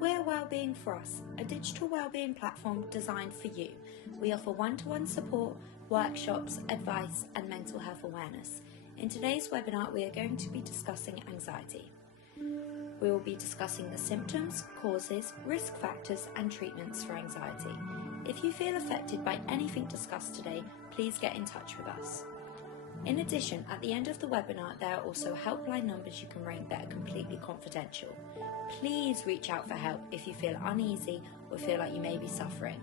We're Wellbeing for Us, a digital wellbeing platform designed for you. We offer one-to-one support, workshops, advice and mental health awareness. In today's webinar, we are going to be discussing anxiety. We will be discussing the symptoms, causes, risk factors and treatments for anxiety. If you feel affected by anything discussed today, please get in touch with us. In addition, at the end of the webinar, there are also helpline numbers you can ring that are completely confidential. Please reach out for help if you feel uneasy or feel like you may be suffering.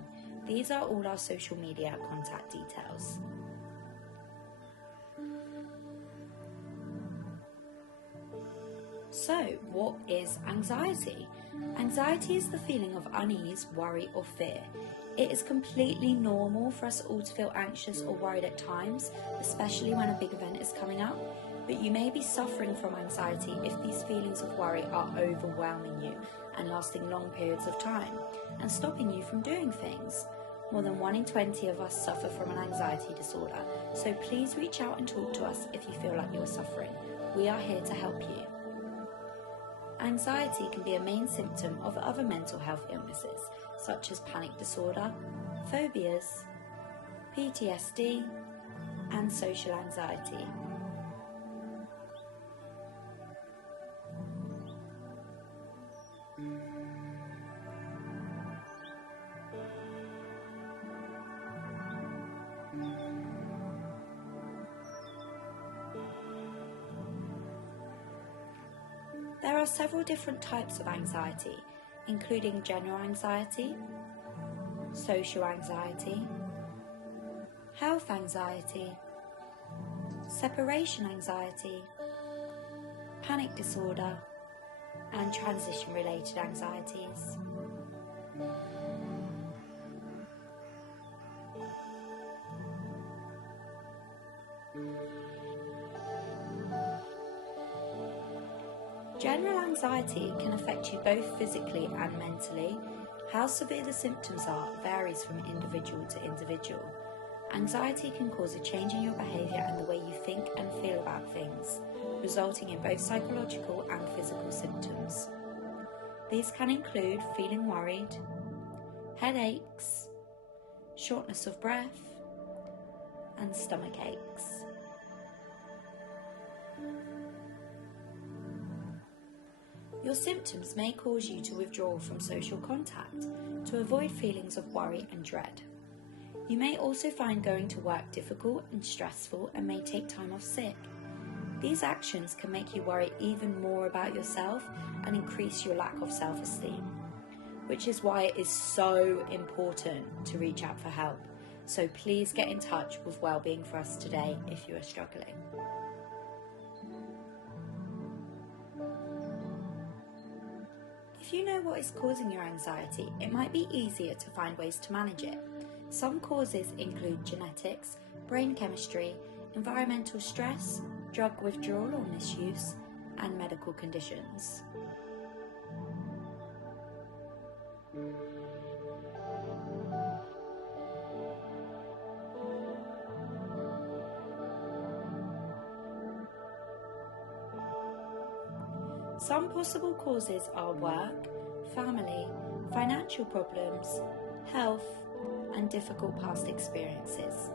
These are all our social media contact details. So, what is anxiety? Anxiety is the feeling of unease, worry or fear. It is completely normal for us all to feel anxious or worried at times, especially when a big event is coming up. But you may be suffering from anxiety if these feelings of worry are overwhelming you and lasting long periods of time and stopping you from doing things. More than 1 in 20 of us suffer from an anxiety disorder, so please reach out and talk to us if you feel like you're suffering. We are here to help you. Anxiety can be a main symptom of other mental health illnesses, such as panic disorder, phobias, PTSD, and social anxiety. There are several different types of anxiety, including general anxiety, social anxiety, health anxiety, separation anxiety, panic disorder, and transition-related anxieties. General anxiety can affect you both physically and mentally. How severe the symptoms are varies from individual to individual. Anxiety can cause a change in your behaviour and the way you think and feel about things, resulting in both psychological and physical symptoms. These can include feeling worried, headaches, shortness of breath, and stomach aches. Your symptoms may cause you to withdraw from social contact to avoid feelings of worry and dread. You may also find going to work difficult and stressful and may take time off sick. These actions can make you worry even more about yourself and increase your lack of self-esteem, which is why it is so important to reach out for help. So please get in touch with Wellbeing for Us today if you are struggling. If you know what is causing your anxiety, it might be easier to find ways to manage it. Some causes include genetics, brain chemistry, environmental stress, drug withdrawal or misuse, and medical conditions. Some possible causes are work, family, financial problems, health, and difficult past experiences.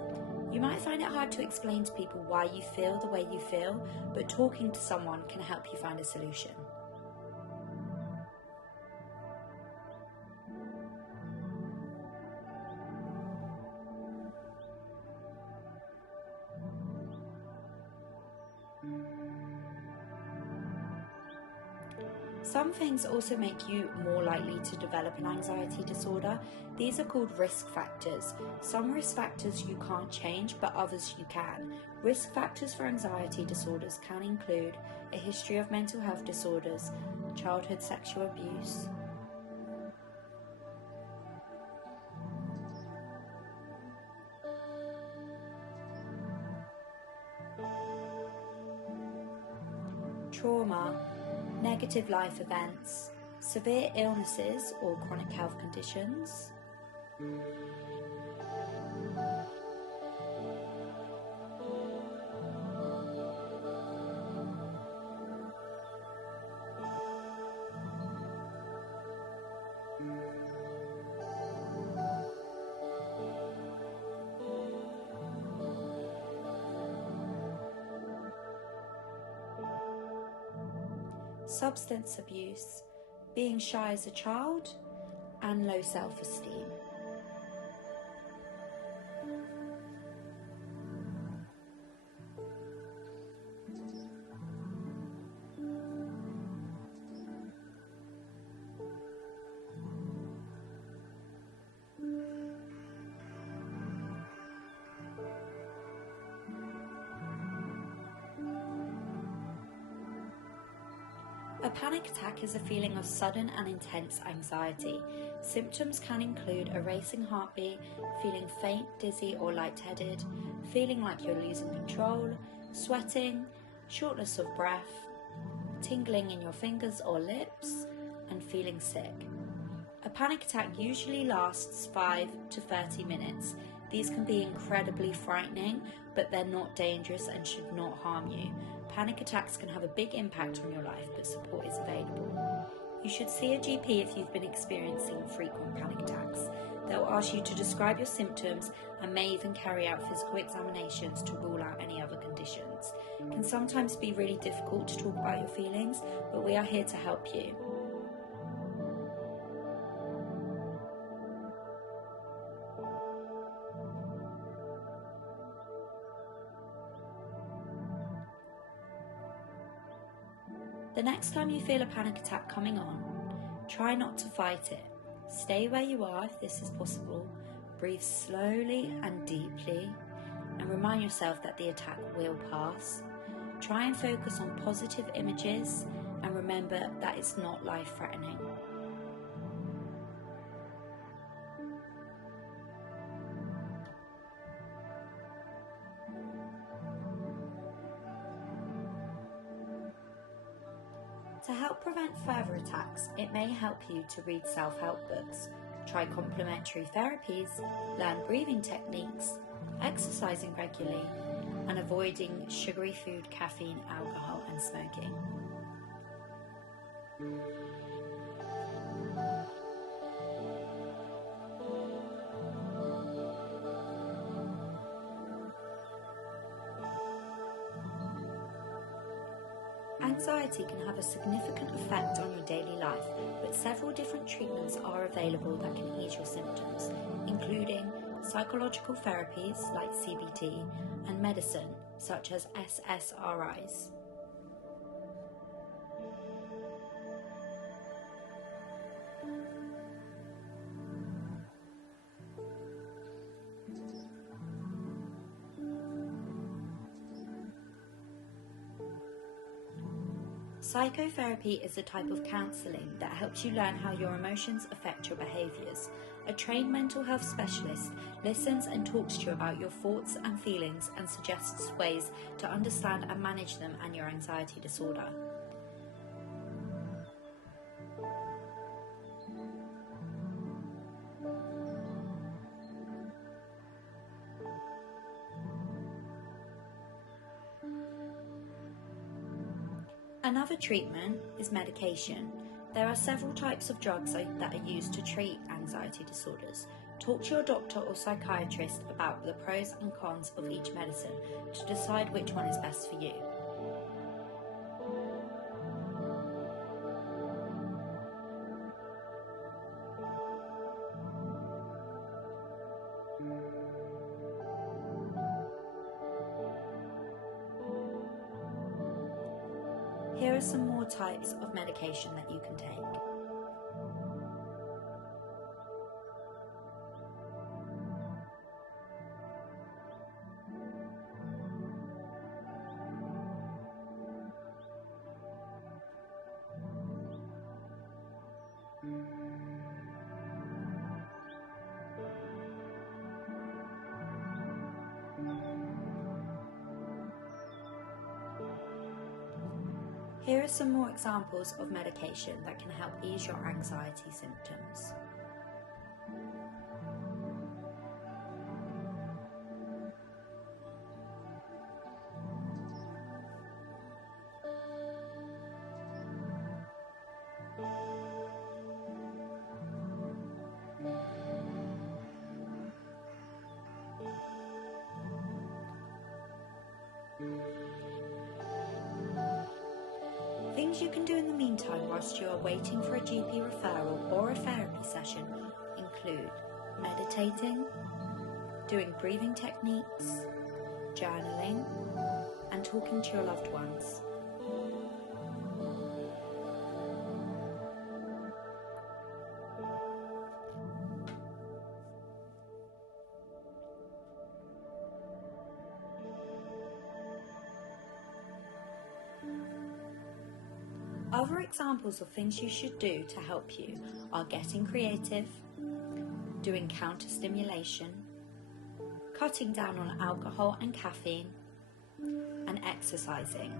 You might find it hard to explain to people why you feel the way you feel, but talking to someone can help you find a solution. Some things also make you more likely to develop an anxiety disorder. These are called risk factors. Some risk factors you can't change, but others you can. Risk factors for anxiety disorders can include a history of mental health disorders, childhood sexual abuse, trauma, negative life events, severe illnesses or chronic health conditions, substance abuse, being shy as a child, and low self-esteem. A panic attack is a feeling of sudden and intense anxiety. Symptoms can include a racing heartbeat, feeling faint, dizzy or lightheaded, feeling like you're losing control, sweating, shortness of breath, tingling in your fingers or lips, and feeling sick. A panic attack usually lasts 5 to 30 minutes. These can be incredibly frightening, but they're not dangerous and should not harm you. Panic attacks can have a big impact on your life, but support is available. You should see a GP if you've been experiencing frequent panic attacks. They'll ask you to describe your symptoms and may even carry out physical examinations to rule out any other conditions. It can sometimes be really difficult to talk about your feelings, but we are here to help you. The next time you feel a panic attack coming on, try not to fight it. Stay where you are if this is possible, breathe slowly and deeply, and remind yourself that the attack will pass. Try and focus on positive images and remember that it's not life-threatening. To help prevent further attacks, it may help you to read self-help books, try complementary therapies, learn breathing techniques, exercising regularly, and avoiding sugary food, caffeine, alcohol, and smoking. Anxiety can have a significant effect on your daily life, but several different treatments are available that can ease your symptoms, including psychological therapies like CBT and medicine such as SSRIs. Psychotherapy is a type of counselling that helps you learn how your emotions affect your behaviours. A trained mental health specialist listens and talks to you about your thoughts and feelings and suggests ways to understand and manage them and your anxiety disorder. Another treatment is medication. There are several types of drugs that are used to treat anxiety disorders. Talk to your doctor or psychiatrist about the pros and cons of each medicine to decide which one is best for you. Here are some more types of medication that you can take. Here are some more examples of medication that can help ease your anxiety symptoms. Things you can do in the meantime whilst you are waiting for a GP referral or a therapy session include meditating, doing breathing techniques, journaling, and talking to your loved ones. Other examples of things you should do to help you are getting creative, doing counter-stimulation, cutting down on alcohol and caffeine, and exercising.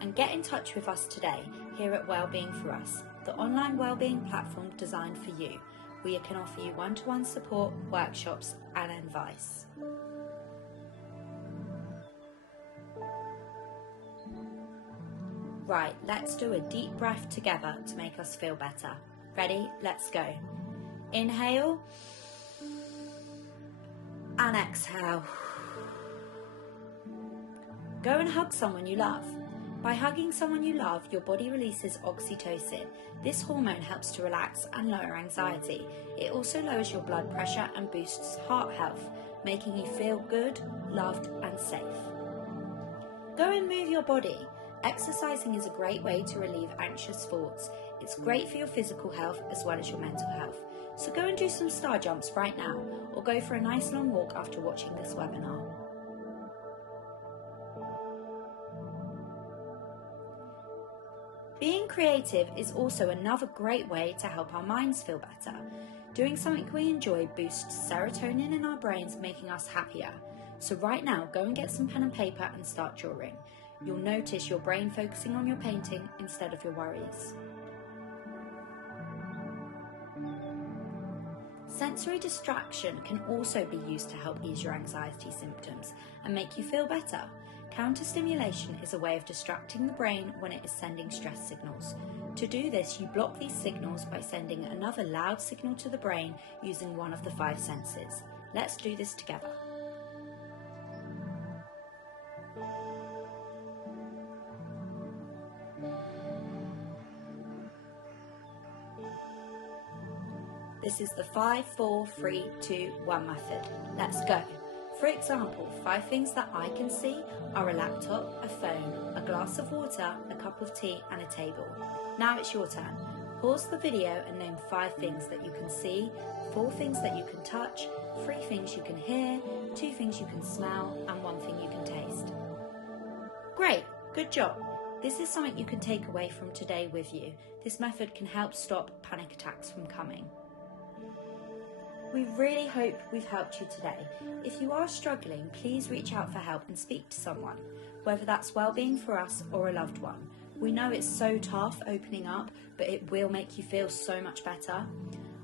And get in touch with us today here at Wellbeing for Us, the online wellbeing platform designed for you, where you can offer you one-to-one support, workshops and advice. Right, let's do a deep breath together to make us feel better. Ready? Let's go. Inhale and exhale. Go and hug someone you love. By hugging someone you love, your body releases oxytocin. This hormone helps to relax and lower anxiety. It also lowers your blood pressure and boosts heart health, making you feel good, loved and safe. Go and move your body. Exercising is a great way to relieve anxious thoughts. It's great for your physical health as well as your mental health. So go and do some star jumps right now, or go for a nice long walk after watching this webinar. Being creative is also another great way to help our minds feel better. Doing something we enjoy boosts serotonin in our brains, making us happier. So right now, go and get some pen and paper and start drawing. You'll notice your brain focusing on your painting instead of your worries. Sensory distraction can also be used to help ease your anxiety symptoms and make you feel better. Counter-stimulation is a way of distracting the brain when it is sending stress signals. To do this, you block these signals by sending another loud signal to the brain using one of the 5 senses. Let's do this together. This is the 5, 4, 3, 2, 1 method. Let's go. For example, 5 things that I can see are a laptop, a phone, a glass of water, a cup of tea and a table. Now it's your turn. Pause the video and name 5 things that you can see, 4 things that you can touch, 3 things you can hear, 2 things you can smell and 1 thing you can taste. Great, good job. This is something you can take away from today with you. This method can help stop panic attacks from coming. We really hope we've helped you today. If you are struggling, please reach out for help and speak to someone, whether that's Wellbeing for Us or a loved one. We know it's so tough opening up, but it will make you feel so much better.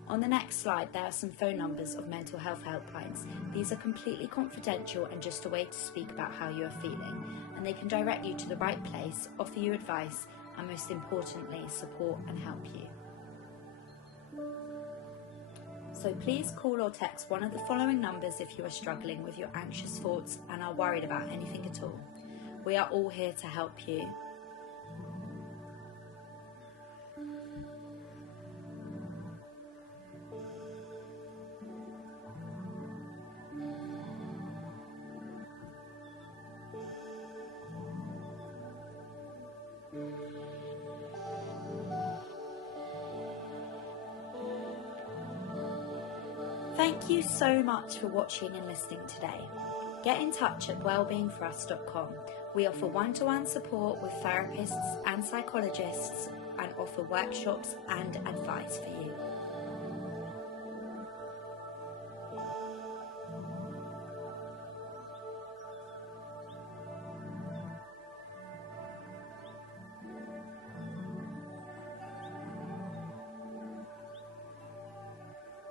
On the next slide, there are some phone numbers of mental health helplines. These are completely confidential and just a way to speak about how you are feeling, and they can direct you to the right place, offer you advice, and most importantly, support and help you. So please call or text one of the following numbers if you are struggling with your anxious thoughts and are worried about anything at all. We are all here to help you. Thank you so much for watching and listening today. Get in touch at wellbeingforus.com. We offer one-to-one support with therapists and psychologists and offer workshops and advice for you.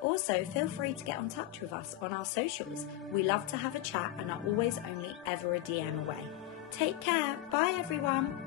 Also, feel free to get in touch with us on our socials. We love to have a chat and are always only ever a DM away. Take care. Bye everyone.